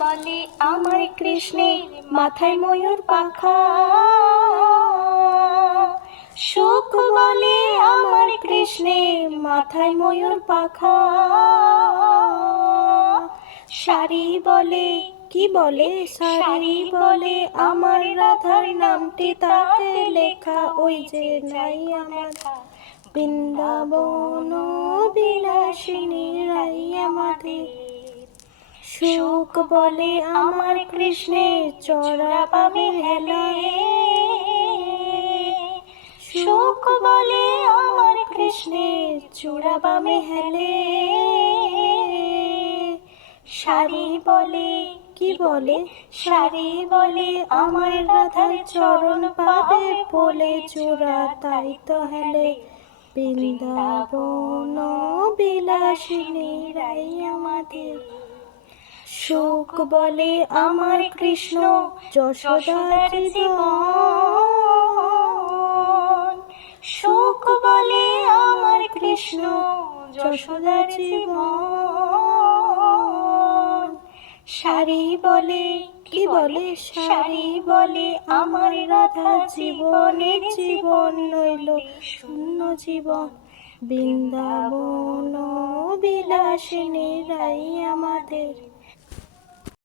বলে আমার কৃষ্ণের মাথায় ময়ূর পাখা, সুখ বলে আমার কৃষ্ণের মাথায় ময়ূর পাখা। শাড়ি বলে, কি বলে শাড়ি বলে আমার রাধার নামটি তাতে লেখা, ওই যে নাই আমার বৃন্দাবন বিলাসিনী রাই আমাদের। সুখ বলে আমার কৃষ্ণের চড়া পাবে হেলে, সুখ বলে আমার কৃষ্ণের চূড়া বামে হেলে। শাড়ি বলে, কি বলে শাড়ি বলে আমার রাধার চরণ পাবে বলে চূড়া তাই তো হেলে, বৃন্দাবন বিলাসিনী রাই আমাদের। সুখ বলে আমার কৃষ্ণ যশোদার জীবন, সুখ বলে আমার কৃষ্ণ যশোদার জীবন। শাড়ি বলে, কি বলে শাড়ি বলে আমার রাধা জীবনের জীবন নইল শূন্য জীবন, বৃন্দাবন বিলাসিনী রাই আমাদের।